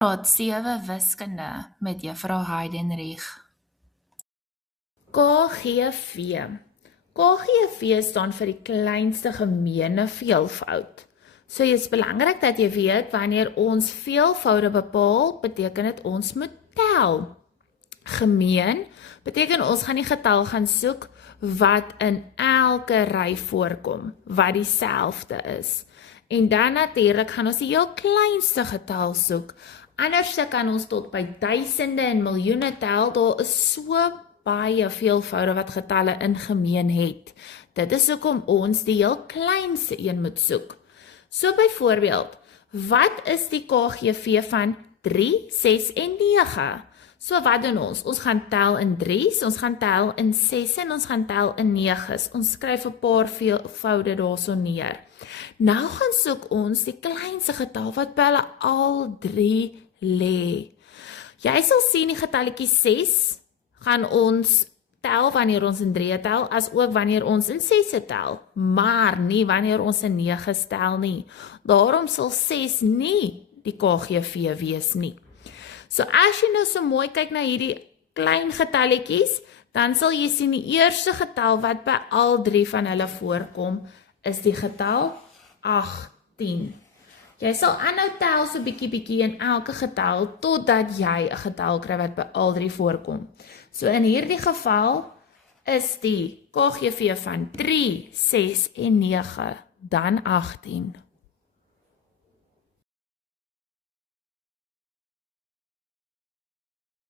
Graad 7 wiskunde met juffrou Heidenreich. KGV. KGV staan vir die kleinste gemeene veelvoud. So dit is belangrik dat jy weet wanneer ons veelvoude bepaal, beteken dit ons moet tel. Gemeen beteken ons gaan die getal gaan soek wat in elke ry voorkom, wat dieselfde is. En dan natuurlik gaan ons die heel kleinste getal soek. Anders kan ons tot by duisende en miljoene tel, daar is so baie veelvoude wat getalle in gemeen het. Dit is hoekom ons die heel kleinste een moet soek. So byvoorbeeld, wat is die KGV van 3, 6 en 9? So wat doen ons? Ons gaan tel in 3's, ons gaan tel in 6's en ons gaan tel in 9's. Ons skryf 'n paar veelvoude daarso neer. Nou gaan soek ons die kleinste getal wat by hulle al 3 lê. Jy sal sien die getalletjie 6 gaan ons tel wanneer ons in 3 tel, as ook wanneer ons in 6 tel, maar nie wanneer ons in 9 tel nie. Daarom sal 6 nie die KGV wees nie. So as jy nou so mooi kyk na hierdie klein getalletjies, dan sal jy sien die eerste getal wat by al 3 van hulle voorkom, is die getal 18. Jy sal aanhou tel so bietjie in elke getal, totdat jy 'n getal kry wat by al 3 voorkom. So in hierdie geval is die KGV van 3, 6 en 9, dan 18.